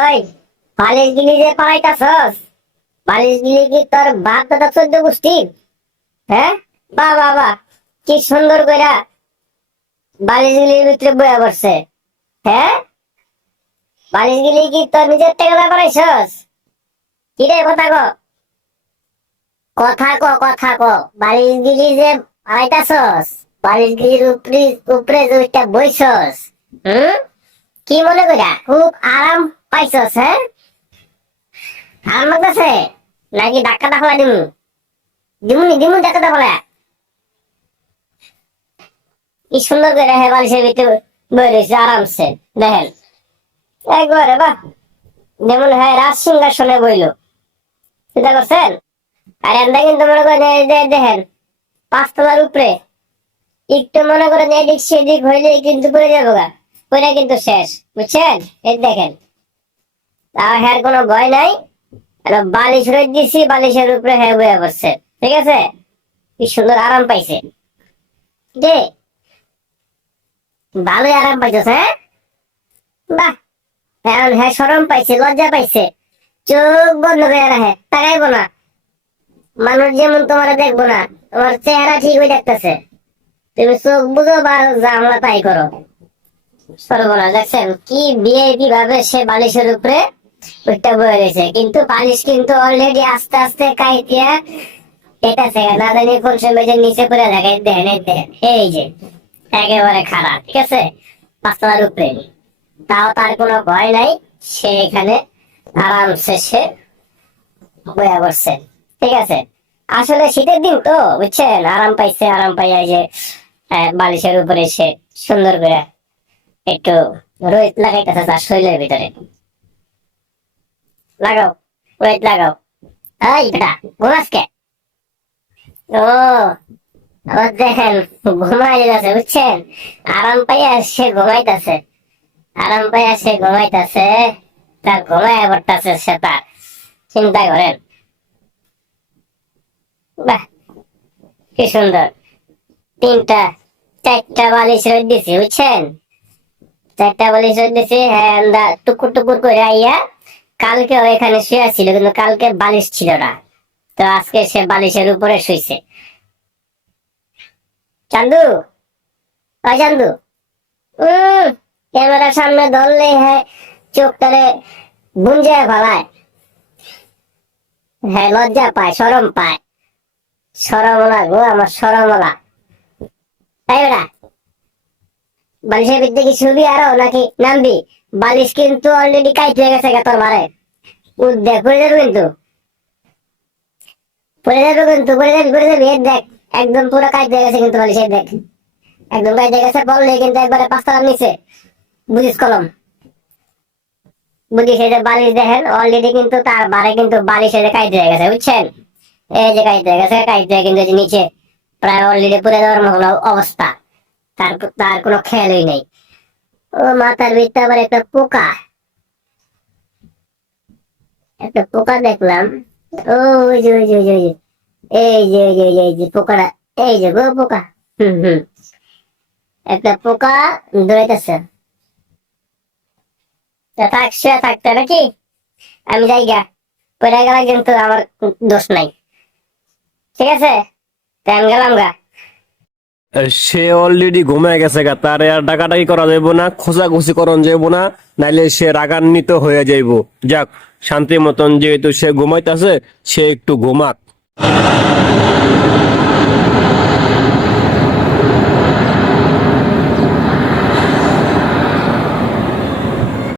ওই বালিশ গিলি যে পালাইতাছস, বালিশ গিলি কি তোর বাপ দাদা 14 গোষ্ঠী? হ্যাঁ, বাহ বাহ বাহ, কি সুন্দর কইরা বালিশ গিলির ভিতরে বয়া পড়ছে। হ্যাঁ, বালিশ গিলি কি তোর নিজের টাকা দিয়ে বানাইছস? কি রে, কথা ক, কথা ক, কথা ক। বালিশ গিলি যে বানাইতাছস, বালিশ গিলির উপরে উপরে যে ওইটা বইছস, হুম, কি মনে কইরা খুব আরাম পাইছস? হ্যাঁ, আরাম লাগতেছে নাকি ধাক্কা দাখলা দিমু? দিমুনি দিমু ধাক্কা দাখলা। কি সুন্দর করে হ্যাঁ বালিশের ভিতরে বই রয়েছে আরামসে, দেখেন একবারে বাহ, যেমন হ্যাঁ রাজ সিংহাসনে বইলো। চিন্তা করছেন? আর এমনি কিন্তু মনে করেন এই যে দেখেন 5 তলার উপরে, একটু মনে করেন এদিক সেদিক হইলে কিন্তু পড়ে যাবো গা, পড়ে কিন্তু শেষ, বুঝছেন? এই দেখেন, তাও হ্যাঁ কোনো ভয় নাই। বালিশ রয়ে দিছি, বালিশের উপরে হ্যাঁ বয়ে পড়ছে, ঠিক আছে? কি সুন্দর আরাম পাইছে যে, ভালোই আরাম পাইছস। হ্যাঁ, বাহ, এখন হ্যাঁ শরম পাইছে, লজ্জা পাইছে, চোখ বন্ধ করে রাখে, তাকাইবো না, মানুষ যেমন তোমার দেখবো না, তোমার চেহারা ঠিক হয়ে দেখতেছে, তুমি চোখ বুঝো বা যা আমরা তাই করো। সর্বনাশ, দেখছেন কি ভিআইপি ভাবে সে বালিশের উপরে ওইটা বয়ে রয়েছে, কিন্তু বালিশ কিন্তু অলরেডি আস্তে আস্তে কাইতিয়া এটা না জানি কোন সময় যে নিচে পড়ে থাকে। দেখেন এই দেখেন, এই যে একেবারে খারাপ, ঠিক আছে? 5 তলার উপরে, তাও তার কোনো ভয় নাই, সে এখানে আরামসে সে বয়া করছে, ঠিক আছে? আসলে শীতের দিন তো, বুঝছেন, আরাম পাইছে, আরাম পাইয়া যে বালিশের উপরে সে সুন্দর করে একটু রোদ লাগাইতেছে তার শরীরের ভিতরে। লাগাও, রোদ লাগাও। এই বেটা, ঘুমাস কে? ও, আবার দেখেন ঘুমাই যাচ্ছে, বুঝছেন? আরাম পাইয়া সে ঘুমাইতেছে, আরাম পাইয়া সে ঘুমাইতেছে, তার ঘুমাইয়া পড়তেছে সে তার, চিন্তা করেন। বাহ, কি সুন্দর, 3টা 4টা বালিশ রোদ দিছি, বুঝছেন? 4টা বালিশ রোদ দিছি। হ্যাঁ, আমরা টুকুর টুকুর করে আইয়া, কালকে এখানে শুয়ে ছিল কিন্তু কালকে বালিশ ছিল না, তো আজকে সে বালিশের উপরে শুইছে। চান্দু, ওই চান্দু, ক্যামেরার সামনে ধরলে হ্যাঁ চোখটারে বুঞ্জে ফেলায়, হ্যাঁ লজ্জা পায়, শরম পায়, শরমলা গো আমার শরমলা। তাই বেটা, বালিশের ভিতরে কি শুবি আরো নাকি নামবি? বালিশ কিন্তু অলরেডি কাইট হয়ে গেছে তোর মারে, দেখ পড়ে যাবে কিন্তু, পড়ে যাবে কিন্তু, পড়ে যাবি, পড়ে যাবি। দেখ একদম পুরো কাইট হয়ে গেছে কিন্তু বালিশের, দেখ একদম কাইট হয়ে গেছে, বললে কিন্তু একবারে 5 তলার নিচে, বুঝিস কলম, বুঝিস? এই যে বালিশ দেখেন অলরেডি কিন্তু তার বারে কিন্তু বালিশের কাইট হয়ে গেছে, বুঝছেন? এই যে কাইট হয়ে গেছে, কাইট হয়ে কিন্তু নিচে প্রায় অলরেডি পুরো দেওয়ার মতো অবস্থা, তার তার কোনো খেয়ালই নেই। ও মাথার ভিতরে আবার একটা পোকা, একটা পোকা দেখলাম। ও ওই যে ওই যে ওই যে ওই যে, এই যে এই যে এই যে পোকাটা, এই যে গো পোকা, হুম হুম, একটা পোকা দৌড়াইতেছে। থাক, শুয়ে থাকতে নাকি, আমি যাই গা, পড়ে গেলে কিন্তু আমার দোষ নাই, ঠিক আছে? তাই আমি গেলাম গা। সে অলরেডি ঘুমায় গেছে গা, তার আর ডাকাডাকি করা যাইব না, খোঁজাখুঁজি করন যাইব না, নাইলে সে রাগান্বিত হয়ে যাইব। যাক, শান্তি মতন যেহেতু সে ঘুমাইতেছে, সে একটু ঘুমাক।